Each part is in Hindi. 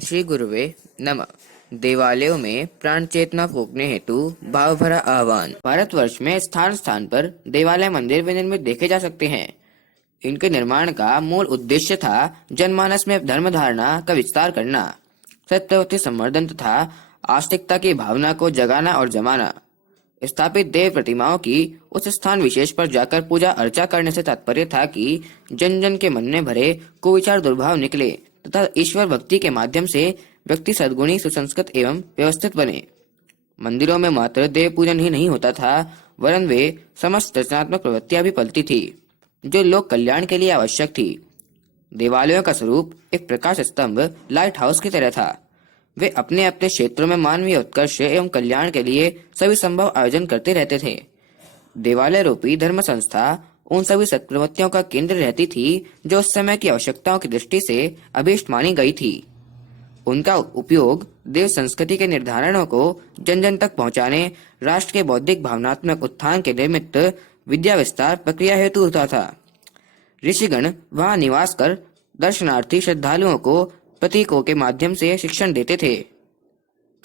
ओम श्री गुरुवे नमः। देवालयों में प्राण चेतना फूंकने हेतु भाव भरा आह्वान। भारतवर्ष में स्थान स्थान पर देवालय मंदिर विनिर्मित देखे जा सकते हैं। इनके निर्माण का मूल उद्देश्य था जनमानस में धर्म धारणा का विस्तार करना, सत्यवती संवर्धन तथा आस्तिकता की भावना को जगाना और जमाना। स्थापित देव प्रतिमाओं की उस स्थान विशेष पर जाकर पूजा अर्चा करने से तात्पर्य था कि जन जन के मन में भरे कुविचार दुर्भाव निकले तथा ईश्वर भक्ति के माध्यम से व्यक्ति सद्गुणी, सुसंस्कृत एवं व्यवस्थित बने। मंदिरों में मात्र देव पूजन ही नहीं होता था, वरन वे समस्त रचनात्मक प्रवृत्तियां भी पलती थी जो लोक कल्याण के लिए आवश्यक थी। देवालयों का स्वरूप एक प्रकाश स्तंभ, लाइट हाउस की तरह था। वे अपने अपने क्षेत्रों में मानवीय उत्कर्ष एवं कल्याण के लिए सभी संभव आयोजन करते रहते थे। देवालय रूपी धर्म संस्था उन सभी सत्प्रवृत्तियों का केंद्र रहती थी जो उस समय की आवश्यकताओं की दृष्टि से अभीष्ट मानी गई थी। उनका उपयोग देव संस्कृति के निर्धारणों को जन जन तक पहुंचाने, राष्ट्र के बौद्धिक भावनात्मक उत्थान के निमित्त विद्या विस्तार प्रक्रिया हेतु होता था। ऋषिगण वहां निवास कर दर्शनार्थी श्रद्धालुओं को प्रतीकों के माध्यम से शिक्षण देते थे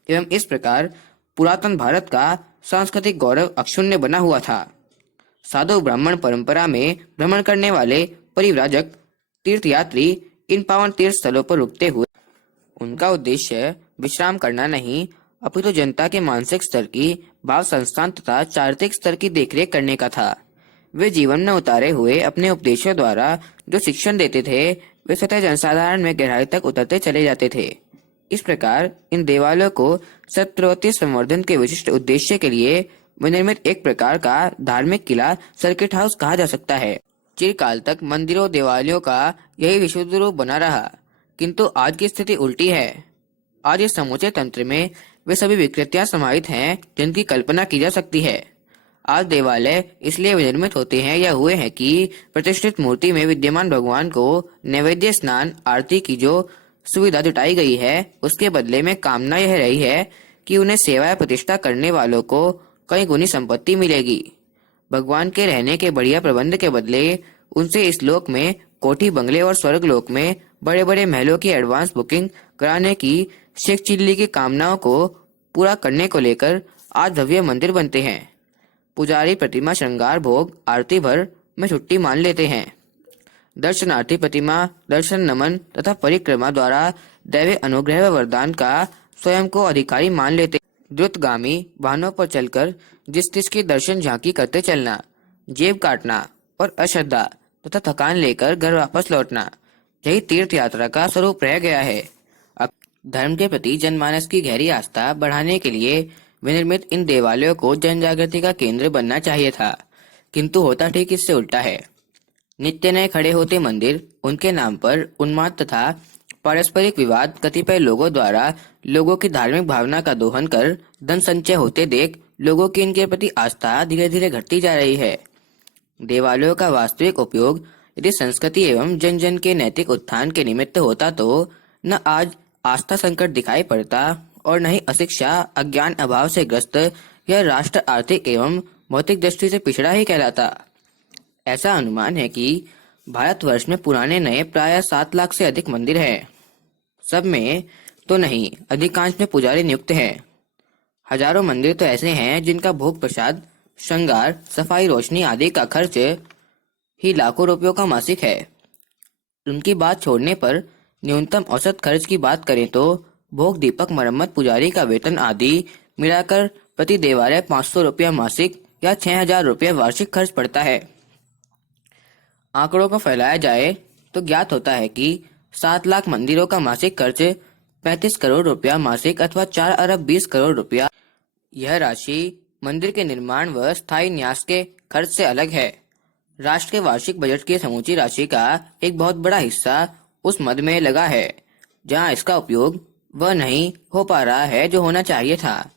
एवं इस प्रकार पुरातन भारत का सांस्कृतिक गौरव अक्षुण्य बना हुआ था। साधु ब्राह्मण परंपरा में भ्रमण करने वाले परिव्राजक तीर्थयात्री इन पावन तीर्थ स्थलों पर रुकते हुए उनका उद्देश्य विश्राम करना नहीं, अपितु जनता के मानसिक स्तर की, भाव संस्थान तथा चारित्रिक स्तर की देखरेख करने का था। वे जीवन में उतारे हुए अपने उपदेशों द्वारा जो शिक्षण देते थे वे स्वतः जनसाधारण में गहराई तक उतरते चले जाते थे। इस प्रकार इन देवालयों को सत्प्रवृत्ति संवर्धन के विशिष्ट उद्देश्य के लिए विनिर्मित एक प्रकार का धार्मिक किला, सर्किट हाउस कहा जा सकता है। चिरकाल तक मंदिरों देवालयों का यही विशुद्ध रूप बना रहा, किंतु आज की स्थिति उल्टी है। आज इस समूचे तंत्र में वे सभी विकृतियां समाहित हैं जिनकी कल्पना की जा सकती है। आज देवालय इसलिए विनिर्मित होते हैं या हुए हैं कि प्रतिष्ठित मूर्ति में विद्यमान भगवान को नैवेद्य, स्नान, आरती की जो सुविधा जुटाई गई है उसके बदले में कामना यह रही है कि उन्हें सेवा या प्रतिष्ठा करने वालों को कई गुनी संपत्ति मिलेगी। भगवान के रहने के बढ़िया प्रबंध के बदले उनसे इस लोक में कोठी बंगले और स्वर्ग लोक में बड़े बड़े महलों की एडवांस बुकिंग कराने की शेख चिल्ली की कामनाओं को पूरा करने को लेकर आज भव्य मंदिर बनते हैं। पुजारी प्रतिमा श्रृंगार, भोग, आरती भर में छुट्टी मान लेते हैं। दर्शनार्थी प्रतिमा दर्शन, नमन तथा परिक्रमा द्वारा दैवीय अनुग्रह व वरदान का स्वयं को अधिकारी मान लेते। द्रुतगामी वाहनों पर चलकर जिस तिस की दर्शन झांकी करते चलना, जेब काटना और अश्रद्धा तथा थकान लेकर घर वापस लौटना, यही तीर्थ यात्रा का स्वरूप रह गया है। धर्म के प्रति जनमानस की गहरी आस्था बढ़ाने के लिए विनिर्मित इन देवालयों को जन जागृति का केंद्र बनना चाहिए था, किंतु होता ठीक इससे उल्टा है। नित्य नए खड़े होते मंदिर, उनके नाम पर उन्माद तथा पारस्परिक विवाद कतिपय लोगों द्वारा लोगों की धार्मिक भावना का दोहन कर धन संचय होते देख लोगों की इनके प्रति आस्था धीरे धीरे घटती जा रही है। देवालयों का वास्तविक उपयोग यदि संस्कृति एवं जन जन के नैतिक उत्थान के निमित्त होता तो न आज आस्था संकट दिखाई पड़ता और न ही अशिक्षा, अज्ञान, अभाव से ग्रस्त यह राष्ट्र आर्थिक एवं भौतिक दृष्टि से पिछड़ा ही कहलाता। ऐसा अनुमान है कि भारतवर्ष में पुराने नए प्राय 7 लाख से अधिक मंदिर हैं। सब में तो नहीं, अधिकांश में पुजारी नियुक्त हैं। हजारों मंदिर तो ऐसे हैं जिनका भोग प्रसाद, श्रृंगार, सफाई, रोशनी आदि का खर्च ही लाखों रुपयों का मासिक है। उनकी बात छोड़ने पर न्यूनतम औसत खर्च की बात करें तो भोग, दीपक, मरम्मत, पुजारी का वेतन आदि मिलाकर प्रति देवालय 500 रुपया मासिक या 6000 रुपया वार्षिक खर्च पड़ता है। आंकड़ों को फैलाया जाए तो ज्ञात होता है कि 7 लाख मंदिरों का मासिक खर्च 35 करोड़ रुपया मासिक अथवा 4 अरब 20 करोड़ रुपया। यह राशि मंदिर के निर्माण व स्थायी न्यास के खर्च से अलग है। राष्ट्र के वार्षिक बजट की समूची राशि का एक बहुत बड़ा हिस्सा उस मद में लगा है जहां इसका उपयोग वह नहीं हो पा रहा है जो होना चाहिए था।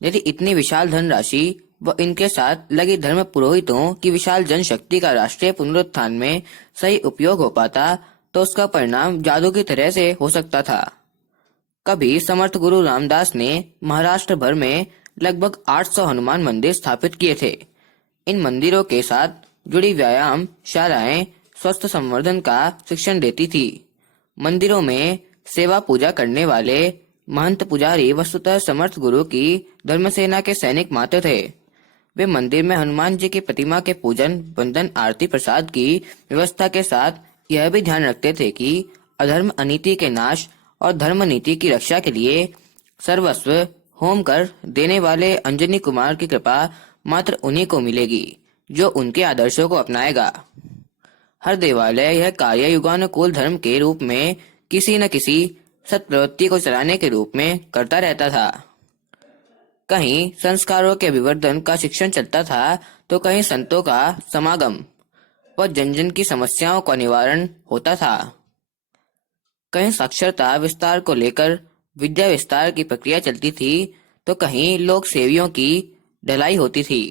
यदि इतनी विशाल धनराशि व इनके साथ लगी धर्म पुरोहितों की विशाल जनशक्ति का राष्ट्रीय पुनरुत्थान में सही उपयोग हो पाता तो उसका परिणाम जादू की तरह से हो सकता था। कभी समर्थ गुरु रामदास ने महाराष्ट्र भर में लगभग 800 हनुमान मंदिर स्थापित किए थे। इन मंदिरों के साथ जुड़ी व्यायाम शालाएं स्वस्थ संवर्धन का शिक्षण देती थी। मंदिरों में सेवा पूजा करने वाले महंत पुजारी वस्तुतः समर्थ गुरु की धर्मसेना के सैनिक मात्र थे। वे मंदिर में हनुमान जी की प्रतिमा के पूजन, वंदन, आरती, प्रसाद की व्यवस्था के साथ यह भी ध्यान रखते थे कि अधर्म, अनीति के नाश और धर्म नीति की रक्षा के लिए सर्वस्व होम कर देने वाले अंजनी कुमार की कृपा मात्र उन्हीं को मिलेगी जो उनके आदर्शों को अपनाएगा। हर देवालय यह कार्य युगानुकूल धर्म के रूप में किसी न किसी सत्प्रवृत्ति को चलाने के रूप में करता रहता था। कहीं संस्कारों के विवर्धन का शिक्षण चलता था तो कहीं संतों का समागम व जन जन की समस्याओं का निवारण होता था। कहीं साक्षरता विस्तार को लेकर विद्या विस्तार की प्रक्रिया चलती थी तो कहीं लोक सेवियों की ढलाई होती थी।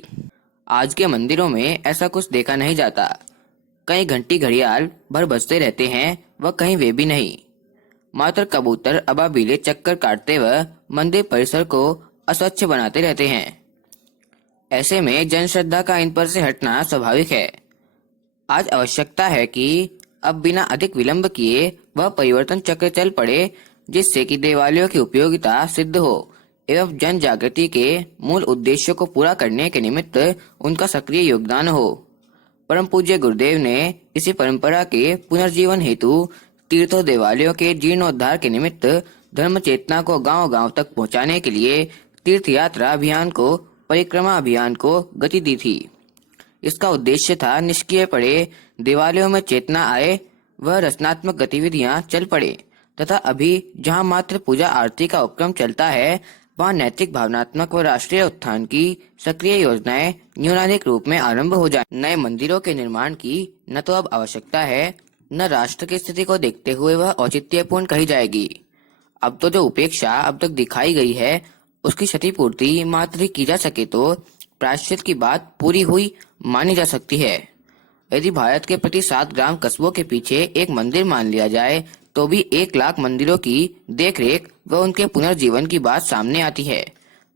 आज के मंदिरों में ऐसा कुछ देखा नहीं जाता। कहीं घंटी घड़ियाल भर बजते रहते हैं व कहीं वे भी नहीं। मात्र कबूतर अबाबीले चक्कर काटते व मंदिर परिसर को अस्वच्छ बनाते रहते हैं। ऐसे में जन श्रद्धा का इन पर से हटना स्वाभाविक है। आज आवश्यकता है कि अब बिना अधिक विलंब किए वह परिवर्तन चक्र चल पड़े जिससे कि देवालयों की उपयोगिता सिद्ध हो एवं जन जागृति के मूल उद्देश्यों को पूरा करने के निमित्त उनका सक्रिय योगदान हो। परम पूज्य गुरुदेव ने इसी परंपरा के पुनर्जीवन हेतु तीर्थों, देवालयों के जीर्णोद्धार के निमित्त धर्म चेतना को गांव-गांव तक पहुंचाने के लिए तीर्थ यात्रा अभियान को, परिक्रमा अभियान को गति दी थी। इसका उद्देश्य था निष्क्रिय पड़े देवालयों में चेतना आए, वह रचनात्मक गतिविधियां चल पड़े तथा अभी जहां मात्र पूजा आरती का उपक्रम चलता है वहां नैतिक, भावनात्मक व राष्ट्रीय उत्थान की सक्रिय योजनाएं न्यूनाधिक रूप में आरंभ हो जाए। नए मंदिरों के निर्माण की न तो अब आवश्यकता है न राष्ट्र की स्थिति को देखते हुए वह औचित्यपूर्ण कही जाएगी। अब तो जो उपेक्षा अब तक दिखाई गई है उसकी क्षतिपूर्ति मात्र ही की जा सके तो प्रायश्चित की बात पूरी हुई मानी जा सकती है। यदि भारत के प्रति 7 ग्राम कस्बों के पीछे एक मंदिर मान लिया जाए तो भी 1 लाख मंदिरों की देखरेख व उनके पुनर्जीवन की बात सामने आती है।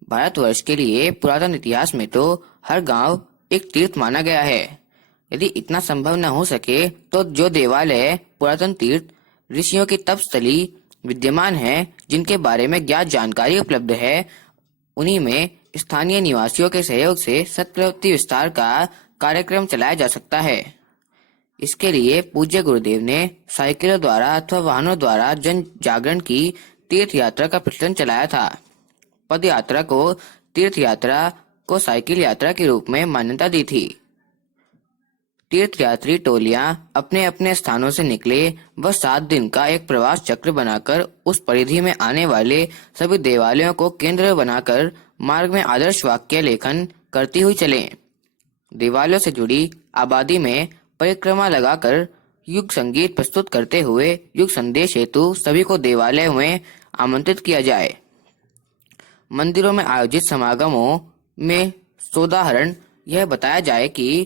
भारतवर्ष के लिए पुरातन इतिहास में तो हर गांव एक तीर्थ माना गया है। यदि इतना संभव न हो सके तो जो देवालय, पुरातन तीर्थ, ऋषियों की तपस्थली विद्यमान है जिनके बारे में ज्ञात जानकारी उपलब्ध है, उन्हीं में स्थानीय निवासियों के सहयोग से सत्प्रवृत्ति विस्तार का कार्यक्रम चलाया जा सकता है। इसके लिए पूज्य गुरुदेव ने साइकिलों द्वारा अथवा वाहनों द्वारा जन जागरण की तीर्थ यात्रा का प्रचलन चलाया था। पद यात्रा को तीर्थ यात्रा को साइकिल यात्रा के रूप में मान्यता दी थी। तीर्थयात्री टोलियां अपने अपने स्थानों से निकले व 7 दिन का एक प्रवास चक्र बनाकर उस परिधि में आने वाले सभी देवालयों को केंद्र बनाकर मार्ग में आदर्श वाक्य लेखन करती हुई चले। देवालयों से जुड़ी आबादी में परिक्रमा लगाकर युग संगीत प्रस्तुत करते हुए युग संदेश हेतु सभी को देवालय में आमंत्रित किया जाए। मंदिरों में आयोजित समागमों में सोदाहरण यह बताया जाए कि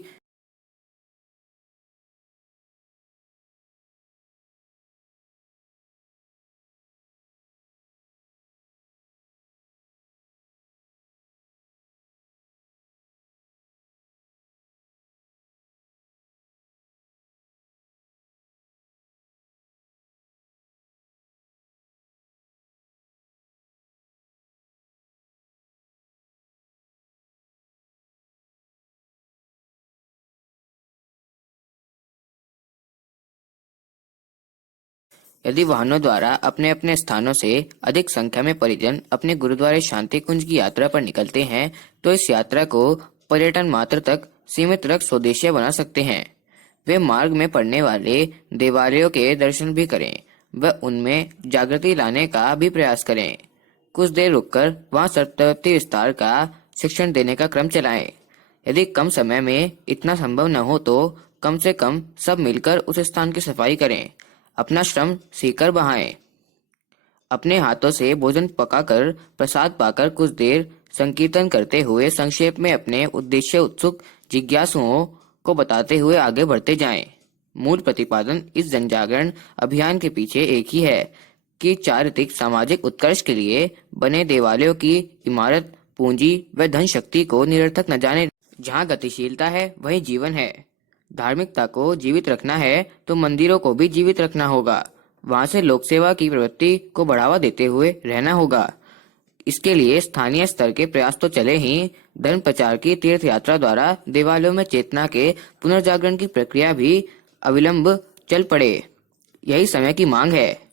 यदि वाहनों द्वारा अपने अपने स्थानों से अधिक संख्या में परिजन अपने गुरुद्वारे शांति कुंज की यात्रा पर निकलते हैं तो इस यात्रा को पर्यटन मात्र तक सीमित रख स्वदेशीय बना सकते हैं। वे मार्ग में पड़ने वाले देवालयों के दर्शन भी करें व उनमें जागृति लाने का भी प्रयास करें। कुछ देर रुककर वहां सत्प्रवृत्ति विस्तार का शिक्षण देने का क्रम चलाएं। यदि कम समय में इतना संभव न हो तो कम से कम सब मिलकर उस स्थान की सफाई करें। अपना श्रम सीकर बहाएं। अपने हाथों से भोजन पकाकर प्रसाद पाकर कुछ देर संकीर्तन करते हुए संक्षेप में अपने उद्देश्य उत्सुक जिज्ञासुओं को बताते हुए आगे बढ़ते जाएं। मूल प्रतिपादन इस जनजागरण अभियान के पीछे एक ही है कि चारित्रिक सामाजिक उत्कर्ष के लिए बने देवालयों की इमारत, पूंजी व धन शक्ति को निरर्थक न जाने। जहाँ गतिशीलता है वहीं जीवन है। धार्मिकता को जीवित रखना है तो मंदिरों को भी जीवित रखना होगा। वहां से लोक सेवा की प्रवृत्ति को बढ़ावा देते हुए रहना होगा। इसके लिए स्थानीय स्तर के प्रयास तो चले ही, धर्म प्रचार की तीर्थ यात्रा द्वारा देवालयों में चेतना के पुनर्जागरण की प्रक्रिया भी अविलंब चल पड़े। यही समय की मांग है।